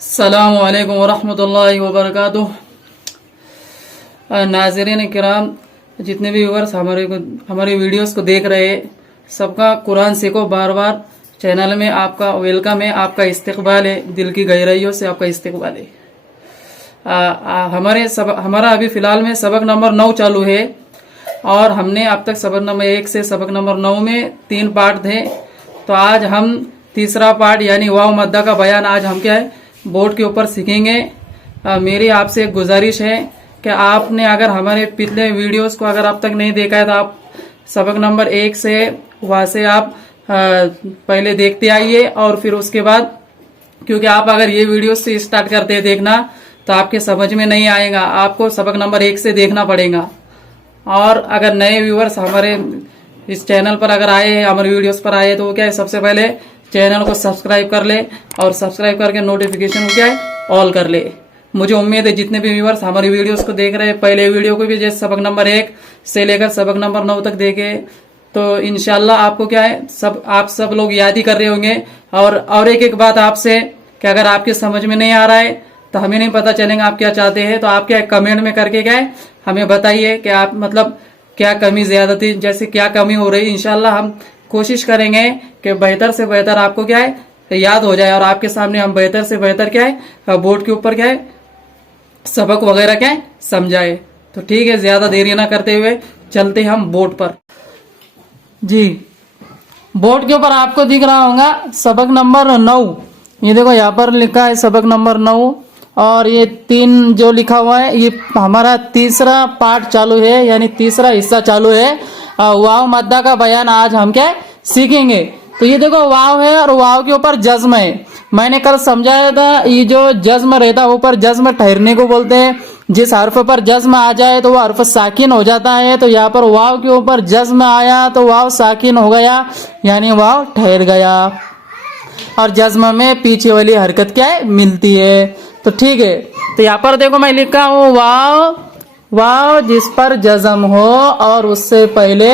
अस्सलामु अलैकुम वरहमतुल्लाहि वबरकातुह। नाज़रीन किराम, जितने भी व्यूअर्स हमारे वीडियोस को देख रहे हैं, सबका कुरान सीखो बार बार चैनल में आपका वेलकम है, आपका इस्तकबाल है, दिल की गहराइयों से आपका इस्तकबाल है। हमारा अभी फ़िलहाल में सबक नंबर 9 चालू है और हमने अब तक सबक नंबर 1 से सबक नंबर 9 में 3 पार्ट थे। तो आज हम तीसरा पार्ट यानी वाव मद्दा का बयान आज हम क्या है बोर्ड के ऊपर सीखेंगे। मेरी आपसे एक गुजारिश है कि आपने अगर हमारे पिछले वीडियोस को अगर अब तक नहीं देखा है तो आप सबक नंबर 1 से वहाँ से आप पहले देखते आइए और फिर उसके बाद, क्योंकि आप अगर ये वीडियो से स्टार्ट करते हैं देखना तो आपके समझ में नहीं आएगा, आपको सबक नंबर 1 से देखना पड़ेगा। और अगर नए व्यूअर्स हमारे इस चैनल पर अगर आए हैं, हमारे वीडियोस पर आए, तो वो क्या है सबसे पहले चैनल को सब्सक्राइब कर ले और सब्सक्राइब करके नोटिफिकेशन को क्या है ऑल कर ले। मुझे उम्मीद है जितने भी व्यूअर्स हमारी वीडियोस को देख रहे हैं, पहले वीडियो को भी जैसे सबक नंबर 1 से लेकर सबक नंबर 9 तक देखे, तो इंशाल्लाह आपको क्या है आप सब लोग याद ही कर रहे होंगे। और एक बात आपसे कि अगर आपके समझ में नहीं आ रहा है तो हमें नहीं पता चलेगा आप क्या चाहते हैं, तो आप क्या कमेंट में करके क्या है हमें बताइए कि आप मतलब क्या कमी ज्यादती जैसे क्या कमी हो रही है। इंशाल्लाह हम कोशिश करेंगे कि बेहतर से बेहतर आपको क्या है याद हो जाए और आपके सामने हम बेहतर से बेहतर क्या है बोर्ड के ऊपर क्या है सबक वगैरह क्या है समझाए। तो ठीक है, ज्यादा देरी ना करते हुए चलते हम बोर्ड पर। जी, बोर्ड के ऊपर आपको दिख रहा होगा सबक नंबर 9। ये देखो यहाँ पर लिखा है सबक नंबर 9 और ये 3 जो लिखा हुआ है ये हमारा तीसरा पार्ट चालू है, यानी तीसरा हिस्सा चालू है। वाव मद्दा का बयान आज हम क्या सीखेंगे। तो ये देखो वाव है और वाव के ऊपर जज्म है। मैंने कल समझाया था ये जो जज्म रहता है ऊपर जज्म ठहरने को बोलते हैं। जिस हर्फ पर जज्म आ जाए तो वो हर्फ साकिन हो जाता है। तो यहाँ पर वाव के ऊपर जज्म आया तो वाव साकिन हो गया, यानी वाव ठहर गया। और जज्म में पीछे वाली हरकत क्या है मिलती है। तो ठीक है, तो यहाँ पर देखो मैं लिखा हूँ वाव जिस पर जज्म हो और उससे पहले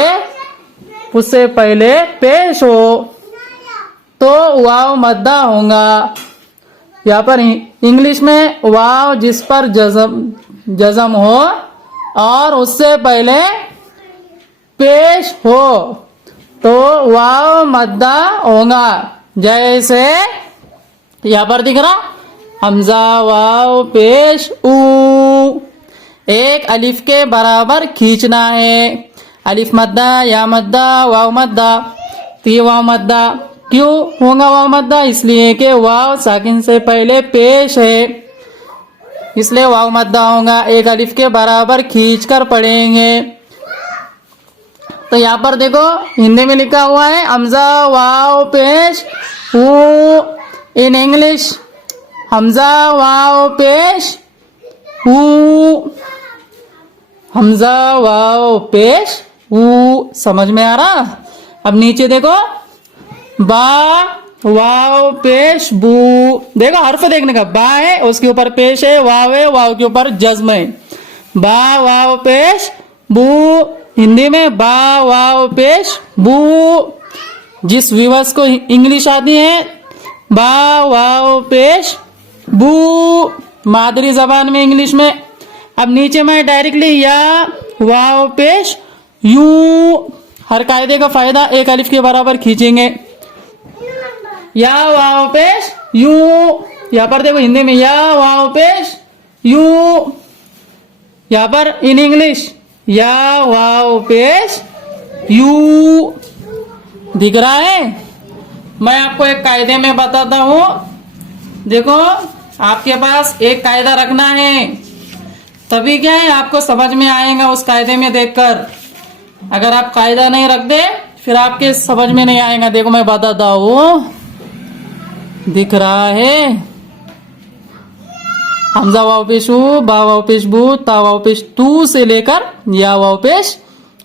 पेश हो तो वाव मद्दा होगा। यहाँ पर इंग्लिश में वाव जिस पर जज्म हो और उससे पहले पेश हो तो वाव मद्दा होगा। जैसे यहाँ पर दिख रहा हमजा वाव पेश ऊ, एक अलिफ के बराबर खींचना है। अलिफ मद्दा या मद्दा वाव मद्दा। तो ये वाव मद्दा क्यों होगा वाव मद्दा? इसलिए कि वाव साकिन से पहले पेश है, इसलिए वाव मद्दा होगा। एक अलिफ के बराबर खींच कर पढ़ेंगे। तो यहाँ पर देखो हिंदी में लिखा हुआ है हमजा वाव पेश ऊ। इन इंग्लिश हमजा वाव पेश ऊ, हमजा वाव पेश ऊ। समझ में आ रहा? अब नीचे देखो बा वाव पेश बू। देखो हर्फ देखने का, बा है उसके ऊपर पेश है, वाव है, वाव के ऊपर जज्म है। बा वाव पेश बू, हिंदी में बा वाव पेश बू। जिस विवश को इंग्लिश आती है बा वाव पेश बू, मादरी जबान में इंग्लिश में। अब नीचे मैं डायरेक्टली या वाव पेश यू। हर कायदे का फायदा एक अलिफ के बराबर खींचेंगे। या वाव पेश यू। यहाँ पर देखो हिंदी में या वाव पेश यू। यहाँ पर इन इंग्लिश या वाव पेश यू। दिख रहा है? मैं आपको एक कायदे में बताता हूँ। देखो आपके पास एक कायदा रखना है, तभी क्या है आपको समझ में आएगा उस कायदे में देखकर। अगर आप कायदा नहीं रखते फिर आपके समझ में नहीं आएगा। देखो मैं बताता हूँ, दिख रहा है हमजा वाव पेश ऊ, बा वाव पेश बू, ता वाव पेश तू से लेकर या वाव पेश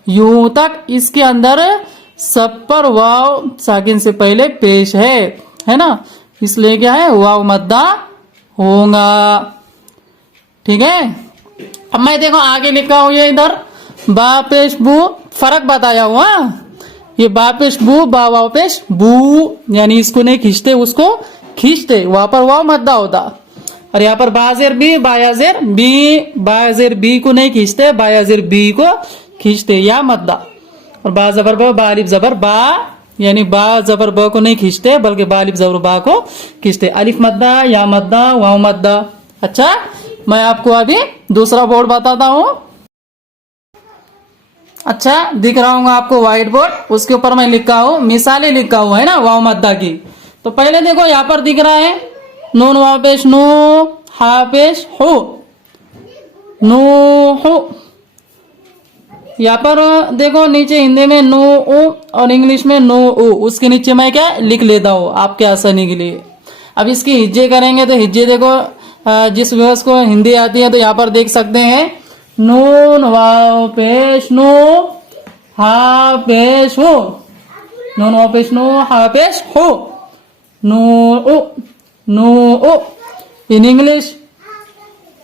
यू तक, इसके अंदर सब पर वाव साकिन से पहले पेश है ना, इसलिए क्या है वाव मद्दा होगा। ठीक है, अब मैं देखो आगे लिखा हूं ये इधर बा पेश बू, फर्क बताया हुआ। ये बा पेश बू, बा वाव पेश बू, यानी इसको नहीं खींचते उसको खींचते, वहां पर वाव मद्दा होता। और यहाँ पर बाजेर बी, बायाजेर बी, बाजेर बी को नहीं खींचते, बायाजेर बी को खींचते, या मद्दा। और बा जबर ब, बा अलिफ जबर बा, यानी बा जबर ब को नहीं खींचते बल्कि बा अलिफ जबर बा को खींचते। अलिफ मद्दा, या मद्दा, वाव मद्दा। अच्छा, मैं आपको अभी दूसरा बोर्ड बताता हूँ। अच्छा, दिख रहा होगा आपको व्हाइट बोर्ड, उसके ऊपर मैं लिखा हूँ, मिसालें लिखा हुआ है ना वाव मद्दा की। तो पहले देखो यहाँ पर दिख रहा है नून वाव पेश नू, हा पेश हु, नू हु। यहाँ पर देखो नीचे हिंदी में नो उ और इंग्लिश में नो उ, उसके नीचे मैं क्या लिख लेता हूँ आपके आसानी के लिए। अब इसकी हिज्जे करेंगे तो हिज्जे देखो, जिस व्यवस्था को हिंदी आती है तो यहाँ पर देख सकते हैं नून वाव पेश नो, हा पेश हो, नून वाव पेश नो, हा पेश हो, नो उ, नो उ। इन इंग्लिश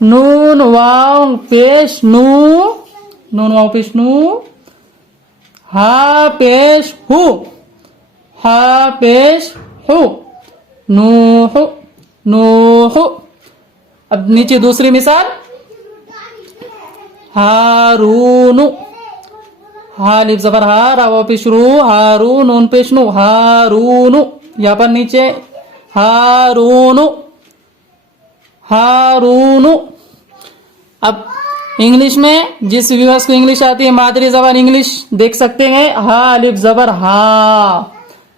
नून वाव पेश नू, नून वाव पेश नू, हा पेश हु, हा पेश हु, नूह, नूह। अब नीचे दूसरी मिसाल हारूनु, हा अलिफ जबर हा, रा वाव पेश रू, हारू, नून पेश नु, हारूनु। यहाँ पर नीचे हारूनु, हारूनु। अब इंग्लिश में जिस व्यूअर्स को इंग्लिश आती है, मादरी जबान इंग्लिश, देख सकते हैं हा अलिफ जबर हा,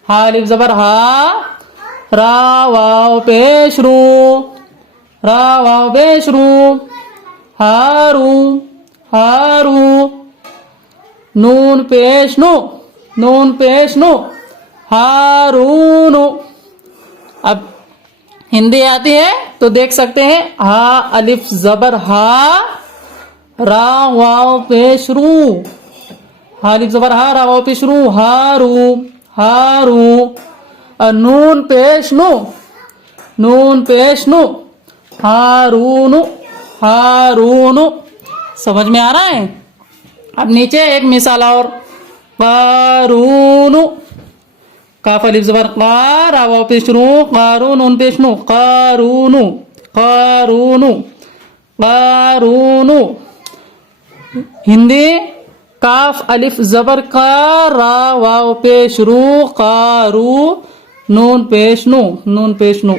हा अलिफ जबर हा, रा वाव पेश रू, रा वाव पेश रू, हारू, हारू, नून पेश नु, नून पेश नु, हारूनु। अब हिंदी आती है तो देख सकते हैं हा अलिफ जबर हा, रा वाव पेश रू, हा अलिफ जबर हा, रा वाव पेश रू, हारू, हारू। नून पेश नु, नून पेश नु, हारूनु, हारूनु। समझ में आ रहा है? अब नीचे एक मिसाल और, कारूनु, काफ अलिफ जबर का, रा वाव पेश रू, कारू, नून पेश नु, कारूनु, कारूनु, कारूनु। हिंदी काफ अलिफ जबर का, रा वाव पेश रू, कारू, नून पेश नु, नून पेश नु,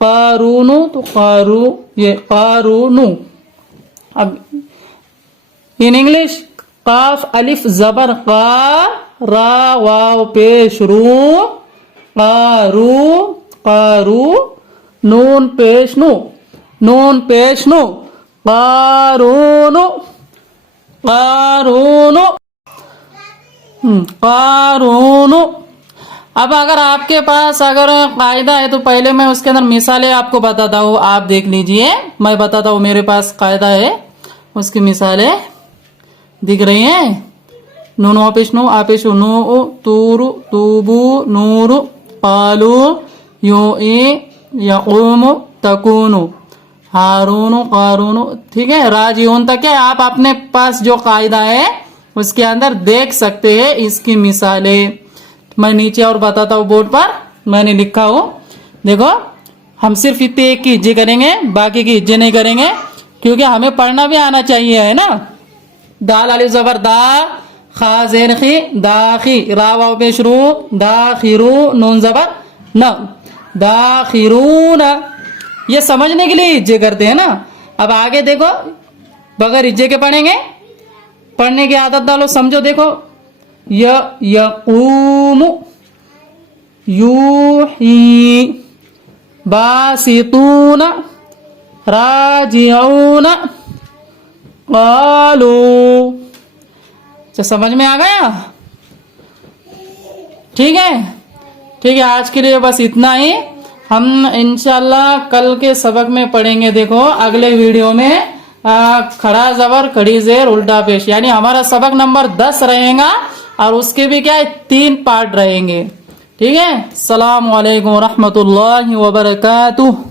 कारूनु। तो कारू, ये कारूनु। अब इन इंग्लिश काफ अलिफ जबर का, रा वाव पेश रू, कारू, कारू, नून पेश नु, नून पेश नु, कारूनु, कारूनु, कारूनु। अब अगर आपके पास अगर कायदा है तो पहले मैं उसके अंदर मिसालें आपको बताता हूँ, आप देख लीजिए। मैं बताता हूँ, मेरे पास कायदा है, उसकी मिसालें दिख रही हैं। नून वाव पेश नु, आ पेश नु, तूरु, तूबू, नूरु, कालू, युई, यकूमु, तकूनु, हारूनु, कारूनु। ठीक है, राजिऊन तक है। आप अपने पास जो कायदा है उसके अंदर देख सकते हैं इसकी मिसालें। मैं नीचे और बताता हूँ, बोर्ड पर मैंने लिखा हूँ, देखो। हम सिर्फ इतने एक की हिज्जे करेंगे, बाकी की हिज्जे नहीं करेंगे, क्योंकि हमें पढ़ना भी आना चाहिए, है ना। दाल अलिफ जबर दा, खा जेर खी, दाखी, रा वाव पेश रू, दाखिरू, नून जबर न, दाखिरून। ये समझने के लिए हिज्जे करते हैं ना। अब आगे देखो, बगैर हिज्जे के पढ़ेंगे, पढ़ने की आदत डालो, समझो। देखो, यकूमु, यूही, बासितून, राजिऊन, कालू। समझ में आ गया? ठीक है, ठीक है। आज के लिए बस इतना ही। हम इंशाल्लाह कल के सबक में पढ़ेंगे। देखो, अगले वीडियो में खड़ा जबर, खड़ी जेर, उल्टा पेश, यानी हमारा सबक नंबर 10 रहेगा। और उसके भी क्या है, 3 पार्ट रहेंगे। ठीक है। अस्सलाम वालेकुम रहमतुल्लाहि व बरकातुहू।